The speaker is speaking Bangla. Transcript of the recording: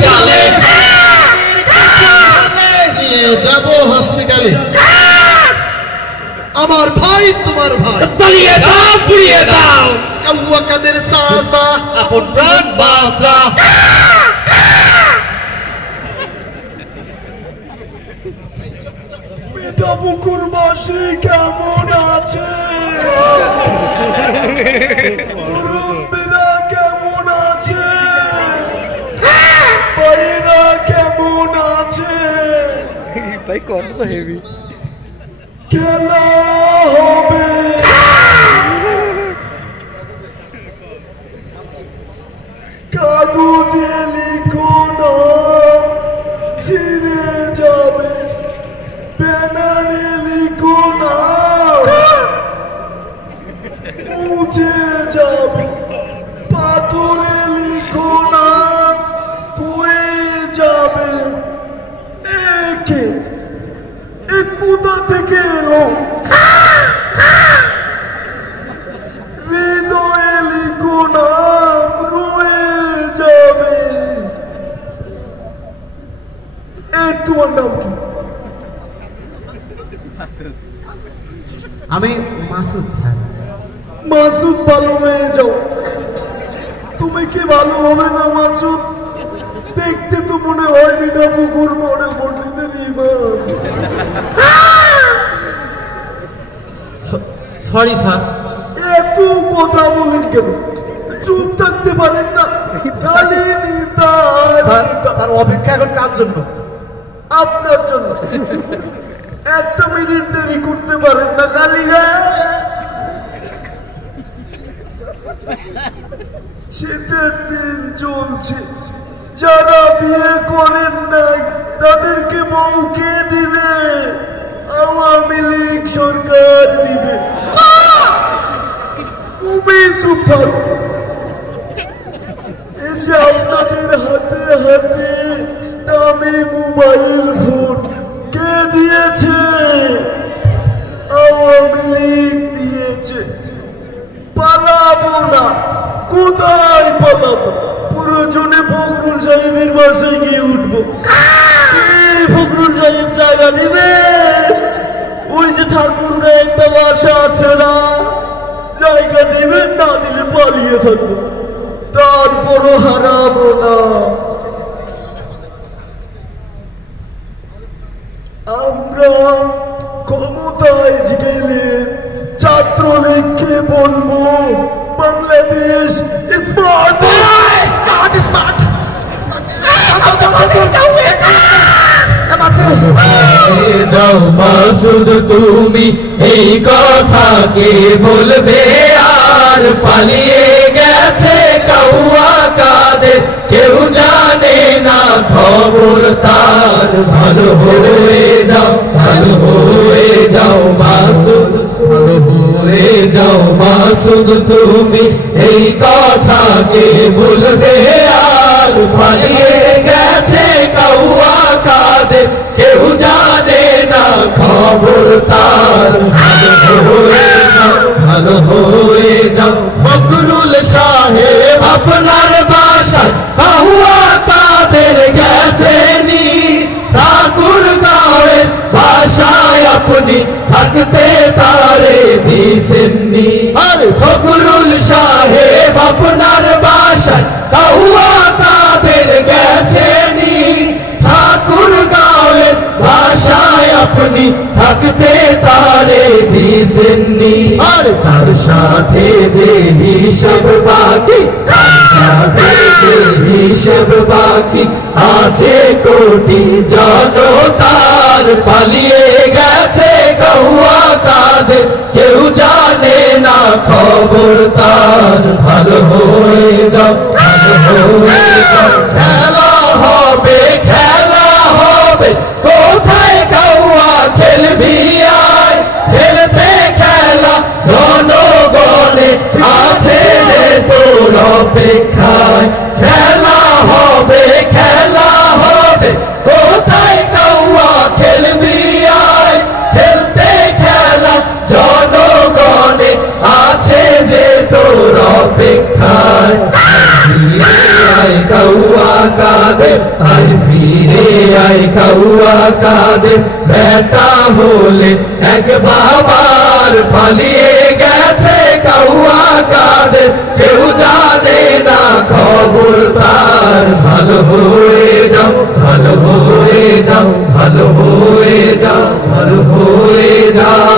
হসপিটালে নিয়ে যাব হসপিটালে আমার ভাই তোমার ভাই চালিয়ে দাও পুড়িয়ে দাও কাউয়া কাদের সাসা আপন প্রাণ বাসা মিঠা পুকুর বাসী কেমন আছে মুরব্বীরা কেমন আছে ভাইরা কেমন আছে ভাই কত তো হেভি খেলা হবে কাগজে লিখো নাম ছিঁড়ে যাবে ব্যানারে লিখো নাম মুছে যাবে পাথরে লিখো নাম কয়ে যাবে একে এ কোথা থেকে এলো হৃদয়ে লিখো নাম রয়ে যাবে তোমার নাম কি আমি মাসুদ স্যার মাসুদ ভালো হয়ে যাও তুমি কি ভালো হবে না মাসুদ দেখতে তো মনে হয় মিঠা পুকুর মডেল মসজিদের ইমাম সরি স্যার এত কথা বলেন কেন চুপ থাকতে পারেন না খালি নিতা স্যার অপেক্ষা এখন কার জন্য আপনার জন্য একটা মিনিট দেরি করতে পারেন না খালি শীতের দিন চলছে যারা বিয়ে করেন নাই তাদেরকে বউ কে দিবে আওয়ামী লীগ সরকার দিবে তুমি চুপ থাকো এই যে আপনাদের হাতে হাতে দামি মোবাইল ফোন কে দিয়েছে আওয়ামী লীগ দিয়েছে পালাবো না কোথায় পালাবো প্রয়োজনে ফখরুল সাহেবের বাসায় গিয়ে উঠবো ফখরুল সাহেব জায়গা দিবে ওই যে ঠাকুরগাঁয়ে একটা বাসা আছে না জায়গা দিবেন না দিলে পালিয়ে থাকবো তারপরও হারাবো না আমরা ক্ষমতায় গেলে ছাত্রলীগকে বলবো বাংলাদেশ স্মার্ট স্মার্ট স্মার্ট যাও মাসুদ তুমি এই কথা কে বলবে আর পালিয়ে গেছে কাউয়া কাদের কেউ জানে না খবর তার ভালো হয়ে যাও মাসুদ ভালো হয়ে যাও মাসুদ তুমি এই কথা কে বলবে আর পালিয়ে গেছে কাউয়া কাদের কেউ জানে না খবর তার ভালো হয়ে যাও ফখরুল সাহেব আপনার বাসায় কাউয়া কাদের গেছেনি ঠাকুরগাঁওয়ের বাসায় আপনি থাকতে তারে দিছেননি আর ফখরুল সাহেব আপনার বাসায় কাউয়া কাদের গেছেনি ঠাকুরগাঁওয়ের বাসায় আপনি থাকতে তারে দিছেননি আর তার সাথে যে হিসাব বাকি আছে কোটি জনতার পালিয়ে গেছে কাউয়া কাদের কেউ জানে না খবর তার ভালো হয়ে যাও খেলা হবে কোথায় কাউয়া খেলবি আয় খেলতে খেলা জনগণে আছে যে তোর অপেক্ষায় খেলা হবে কোথায় কাউয়া খেলবি আয় খেলতে খেলা জনগণে আছে যে তোর অপেক্ষায় কাঁদে আয় ফিরে আয় কাউয়া কাঁদে বেটা হলে এক বাবার পালিয়ে গেছে কাউয়া কাঁদে কেউ জানে না খবর তার ভালো হয়ে যাও ভালো হয়ে যাও ভালো হয়ে যাও ভালো হয়ে যাও